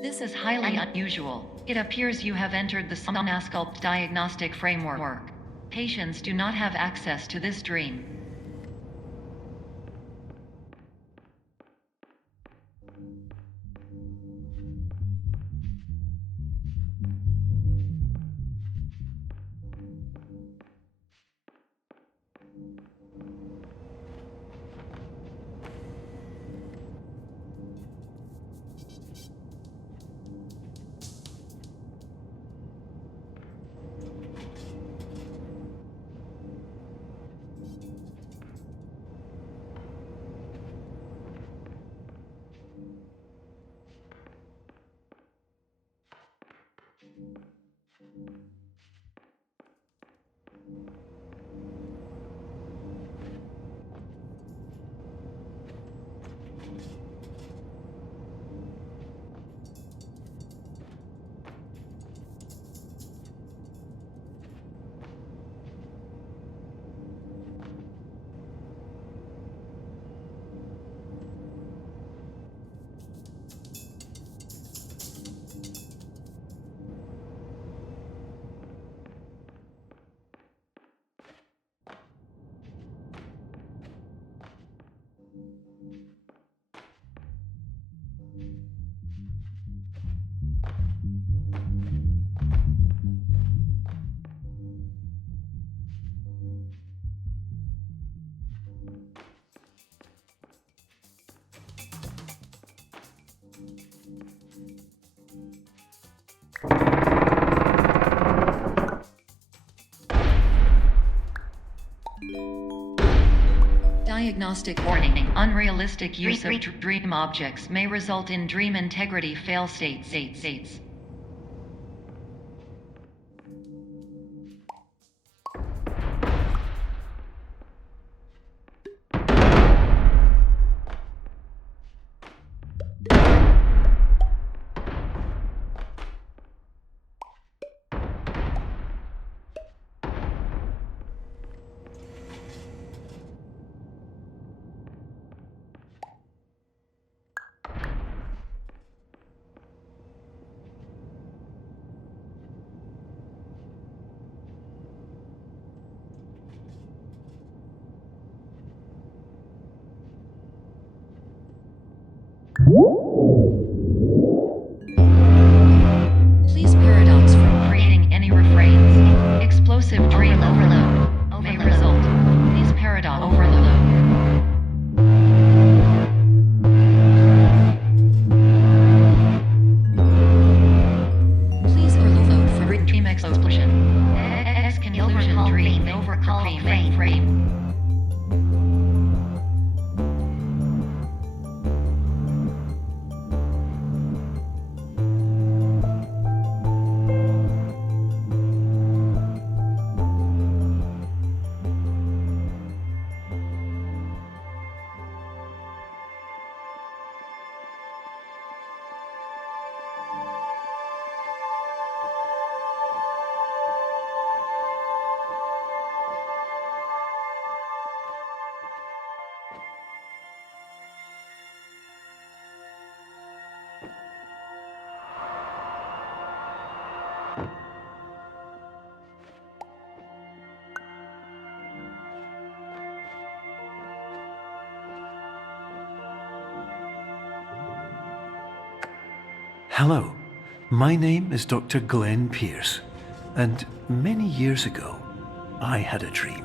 This is highly unusual. It appears you have entered the Sonasculpt diagnostic framework. Patients do not have access to this dream. Diagnostic warning. Unrealistic use of dream objects may result in dream integrity fail states. Please paradox from creating any refrains. Explosive dream overload may result. Please paradox overload. Please overload for dream explosion. Conclusion dream overcome frame. Hello, my name is Dr. Glenn Pierce, and many years ago, I had a dream.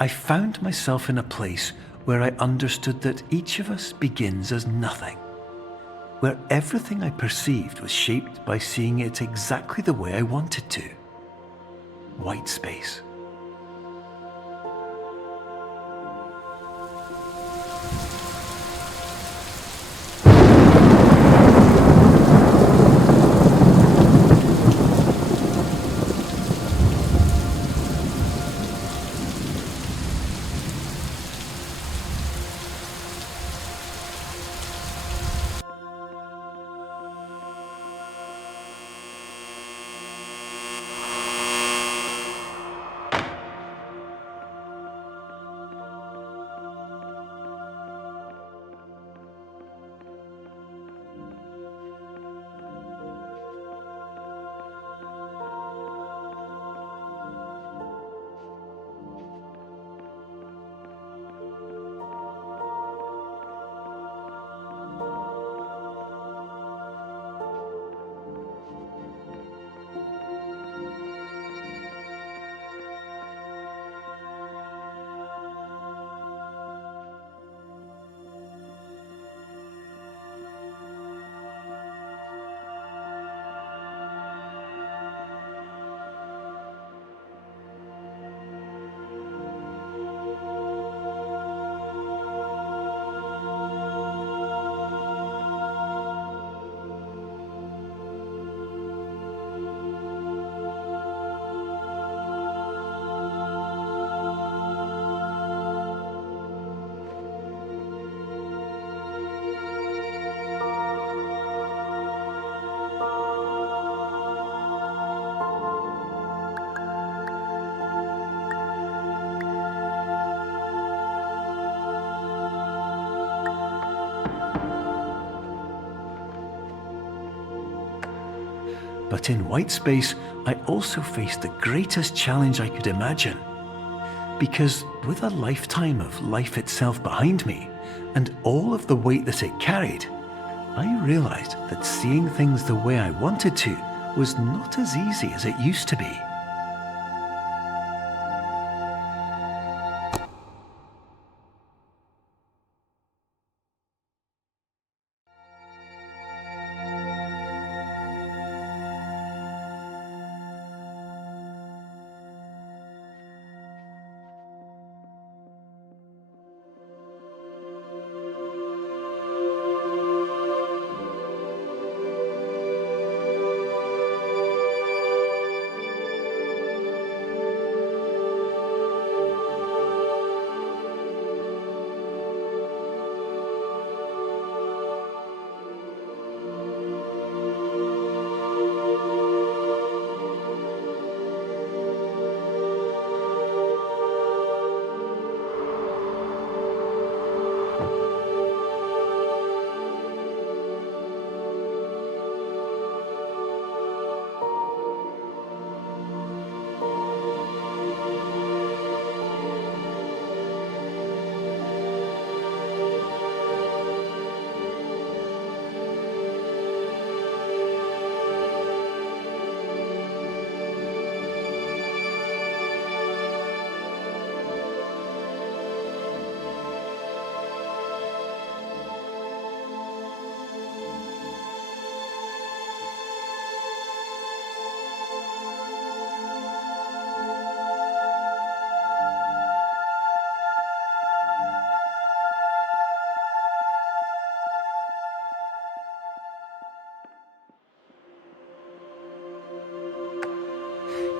I found myself in a place where I understood that each of us begins as nothing, where everything I perceived was shaped by seeing it exactly the way I wanted to. White space. But in white space, I also faced the greatest challenge I could imagine. Because with a lifetime of life itself behind me, and all of the weight that it carried, I realized that seeing things the way I wanted to was not as easy as it used to be.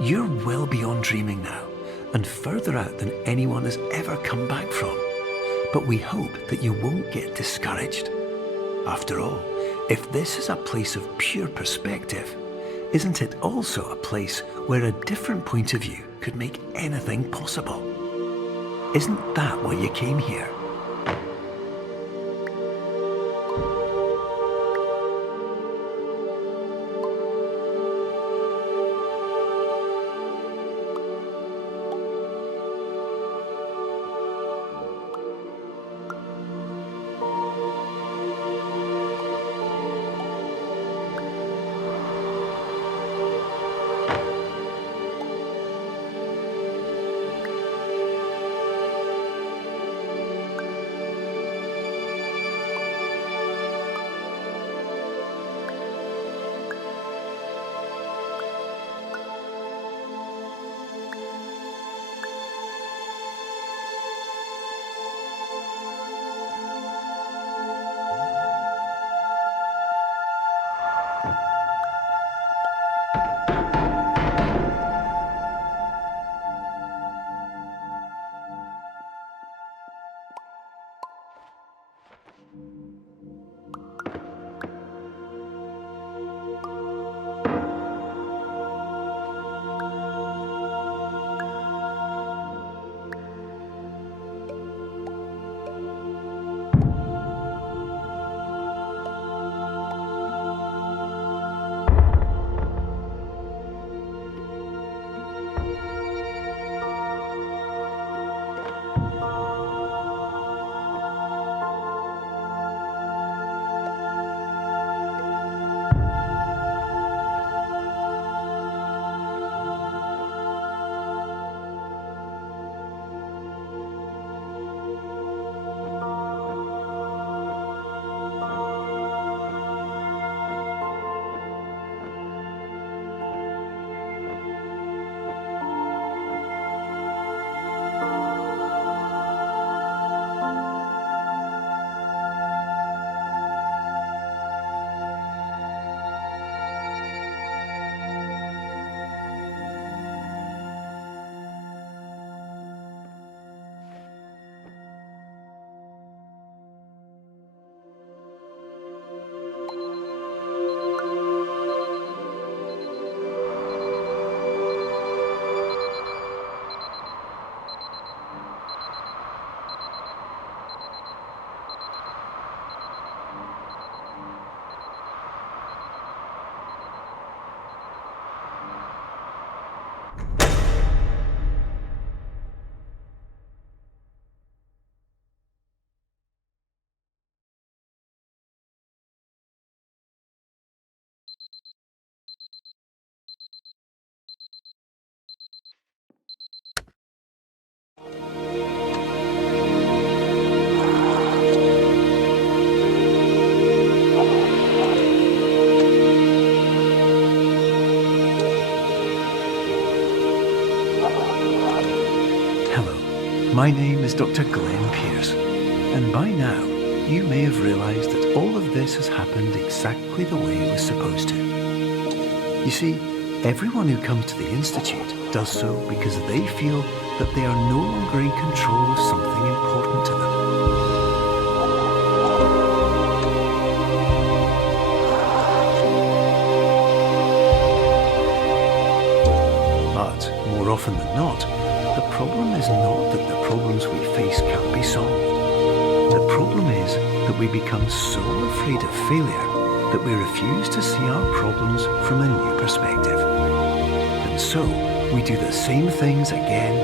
You're well beyond dreaming now, and further out than anyone has ever come back from. But we hope that you won't get discouraged. After all, if this is a place of pure perspective, isn't it also a place where a different point of view could make anything possible? Isn't that why you came here? My name is Dr. Glenn Pierce, and by now you may have realised that all of this has happened exactly the way it was supposed to. You see, everyone who comes to the Institute does so because they feel that they are no longer in control of something important to them. But more often than not, the problem is not that the problems we face can't be solved. The problem is that we become so afraid of failure that we refuse to see our problems from a new perspective. And so we do the same things again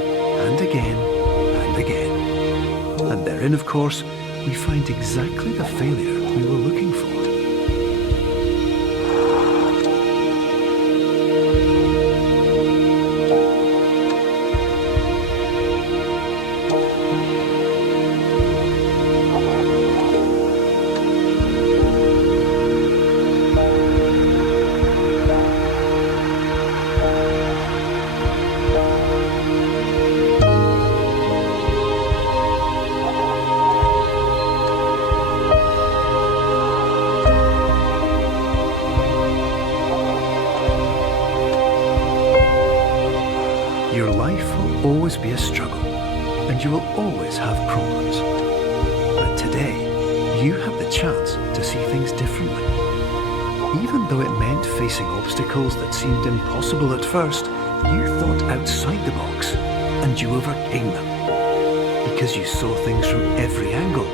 and again and again. And therein, of course, we find exactly the failure we were looking for. Your life will always be a struggle, and you will always have problems. But today, you have the chance to see things differently. Even though it meant facing obstacles that seemed impossible at first, you thought outside the box, and you overcame them. Because you saw things from every angle,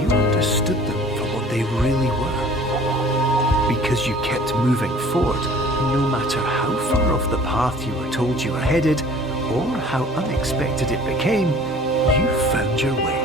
you understood them for what they really were. Because you kept moving forward, no matter how far off the path you were told you were headed, or how unexpected it became, you found your way.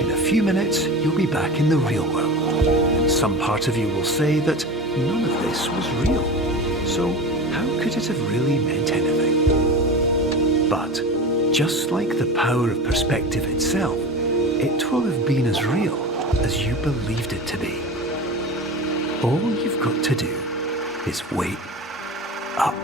In a few minutes, you'll be back in the real world, and some part of you will say that none of this was real, so how could it have really meant anything? But just like the power of perspective itself, it will have been as real as you believed it to be. All you've got to do is wake up.